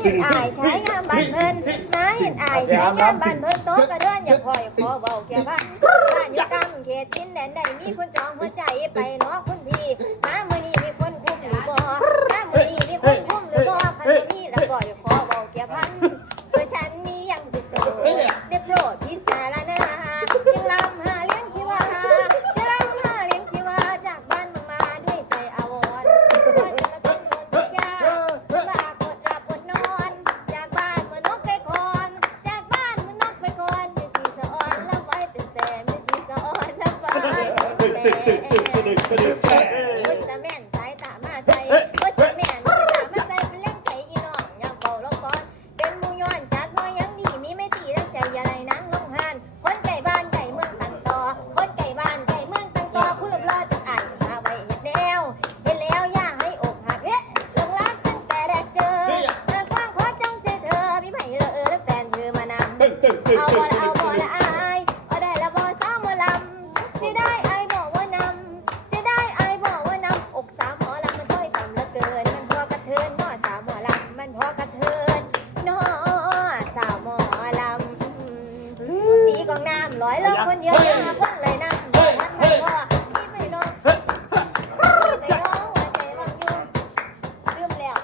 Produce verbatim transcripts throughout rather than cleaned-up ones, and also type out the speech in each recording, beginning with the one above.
ห็นอายใช้งามบันเพิ่นน้าเห็นอายใช้งามบันเพิ่นโต๊ะกระเดือนอย่าคอยขอเบาเกี่ยวพันบ้านอยู่กำเขตดินแดนใดมีคนจองหัวใจไปเนาะคุณพี่น้ามื้อนี้มีคนคุ้มหรือบ่น้ามื้อนี้มีคนคุ้มหรือบ่คันบ่มีแล้วก็อย่าขอเบาเกี่ยวพันเพื่อฉันนี้ยังพิโสได้โปรดพิจารณายังลำหาเลี้ยงชีวายังลำหาเลี้ยงชีวาจากบ้านมาด้วยใจอาวรณ์ว่าจะละต้องโดนทุกอย่างลำบากอดหลับอดนอนจากบ้านเมื่อนกไปคอนจากบ้านเมื่อนกไปคอนมีสีสะอ่อนรับไว้เป็นแสนมีสีสะอ่อนรับไว้เป็นแสนวัดแม่นสายตามาใจวัดแม่นสายตามาใจเป็นเล่งใจอีน้องยามเป่าลงก่อนเป็นมูย้อนจากน้อยยังดีมีไม่ตีรักใจอย่าไรนั่งลงหันคนไก่บ้านไก่เมืองตั้งต่อคนไก่บ้านไก่เมืองตั้งต่อคุณรอจากอ่านหาไว้เห็ดแนวเห็นแล้วอย่าให้อกหักเฮ้ลงรักตั้งแต่แรกเจอเธอกว้างขอจ้องเจอเธอมีไผ่เลอะเออและแฟนเธอมานำเอาบ่ละเอาบ่ละอายเอาได้ละบ่สาวหมอลำเสียได้ไอ้บอกว่านำเสียได้ไอ้บอกว่านำอกสาวหมอลำมันต้อยต่ำเหลือเกินมันพอกระเทินนอสาวหมอลำมันพอกระเทินนอสาวหมอลำตีกองน้ำร้อยลงคนเดียวยังมาพ่นเลยน้ำมันไม่พอที่ไม่ลงที่ไม่ลงหัวใจวังยุ่งลืมแล้ว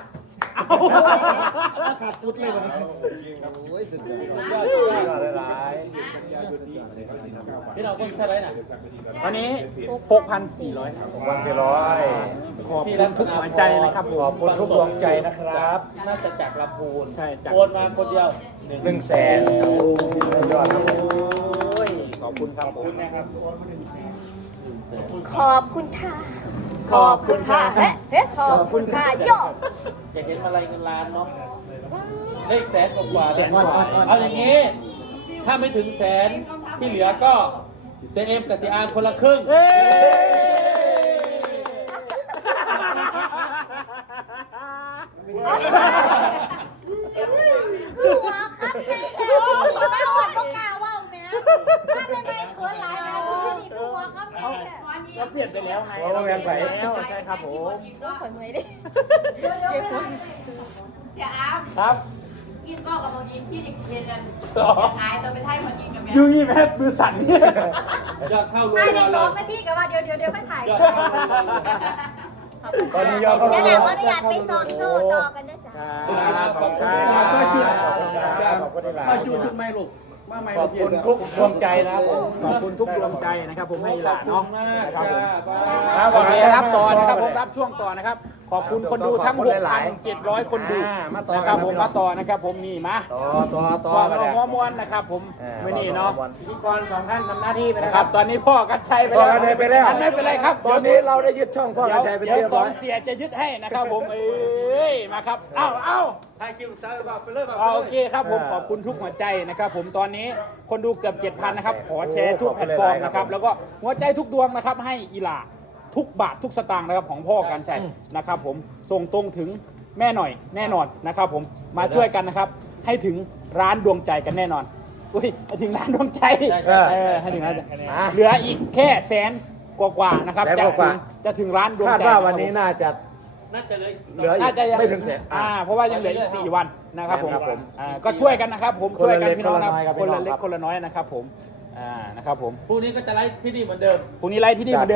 ขาดปุ๊ดเลยวันนี้โอ้ยสุดยอดสุดยอดสุดยอดหลาย พี่น้องคนเท่าไรน่ะวันนี้ หกพันสี่ร้อยหกพันสี่ร้อยขอบคุณทุกหัวใจนะครับผมขอบคุณทุกดวงใจนะครับน่าจะจากลำพูนใช่จากโอนมาคนเดียวหนึ่งแสนยอดครับผมโอ้ยขอบคุณครับผมขอบคุณค่ะ ขอบคุณค่ะเฮ้เฮ้ขอบคุณค่ะโยกอยากเห็นอะไรเงินล้านเนาะเลขแสนกว่าๆแสนกว่าเอาอย่างนี้ ถ้าไม่ถึงแสนที่เหลือก็เซเอ็มกับซีอาร์คนละครึ่งคือหัวครับใจแท้ที่มาหอดก็กล้าว่าวแม่ถ้าไม่ไม่เขินหลายนะคือนี่คือหัวครับใจแท้เราเปลี่ยนไปแล้วไงโอ้เปลี่ยนไปแล้วใช่ครับผมต้องข่อยเมื่อยดิเสียอาร์มครับกินก็กับโมยินที่เด็กเรียนกันขายตัวไปไทยคนยินกันแม่ยูยี่แมสมือสั่นเนี่ยยอดเข้ารวภายยในยอดสเลองยนาทีกับว่าเดี๋ยวเดี๋ยวเดี๋ยวไปถ่ายยอดเข้ารวยตอนนี้ยอดเข้ารเดี๋ยววยหลังอนุญาตไปซ้อมโชว์ต่อกันนะจ๊ะขอบคุณขอบคุณคครัรับบ ขอบคุณครับขอบคุณที่หลายจุดจุดไม่ลูกมาไม่ขอบคุณทุกดวงใจนะครับผมขอบคุณทุกดวงใจนะครับผมให้หลานเนาะมากครับผมครับโอเครับต่อนะครับผมรับช่วงต่อนะครับ ขอบคุณคนดูทั้งขอบหคุณกหพัลาน ยเจ็ดร้อยคนดูอ่ามาต่อนะครับผมกันนะพี่น้องมาต่อนะครับผมนี่มาต่อต่อต่อต่อมามาเนี่ยหัวมวนนะครับผมอ่าไม่นี่เนาะหัวม้วนพิธีกรสองท่านทำหน้าที่ไปนะครับ ตอนนี้พ่อกัญชัยไปพ่อแล้วกันชัยไปแล้วอันไม่เป็นไรครับตอนนี้เราได้ยึดช่องพ่อเดี๋กัยนวชัยเป็นเดี๋ยวเรียบสร้ออง ยเสียจะยึดให้นะครับผมเอ้ยมาครับเอ้าเอ้าถ่ายคิวซ้ายแบบไปเลยแบบโอเคครับผมขอบคุณทุกหัวใจนะครับผมตอนนี้คนดูเกือบเจ็ดพันนะครับขอแชร์ทุกแพลตฟอร์มนะครับแล้วก็หัวใจทุกดวงนะครับให้อีหลาทุกบาททุกสตางค์นะครับของพ่อกันชัยนะครับผมส่งตรงถึงแม่หน่อยแน่นอนนะครับผมมาช่วยกันนะครับให้ถึงร้านดวงใจกันแน่นอนอุ้ยให้ถึงร้านดวงใจเออให้ถึงร้านเหลืออีกแค่แสนกว่าๆนะครับจะถึงจะถึงร้านดวงคาดใจว่าวันนี้น่าจะน่าจะเลยเหลือน่าจะยังไม่ถึงแสนอ่าเพราะว่ายังเหลืออีกสี่วันนะครับผมครับผมอ่าก็ช่วยกันนะครับผมช่วยกันคนละเล็กพี่น้องนะคนละน้อยครับคนละเล็กพี่น้องครับคนละน้อยนะครับผมอ่านะครับผมพรุ่งนี้ก็จะไลฟ์ที่นี่เหมือนเดิมพรุ่งนี้ไลฟ์ที่นี่เหมือนเดิม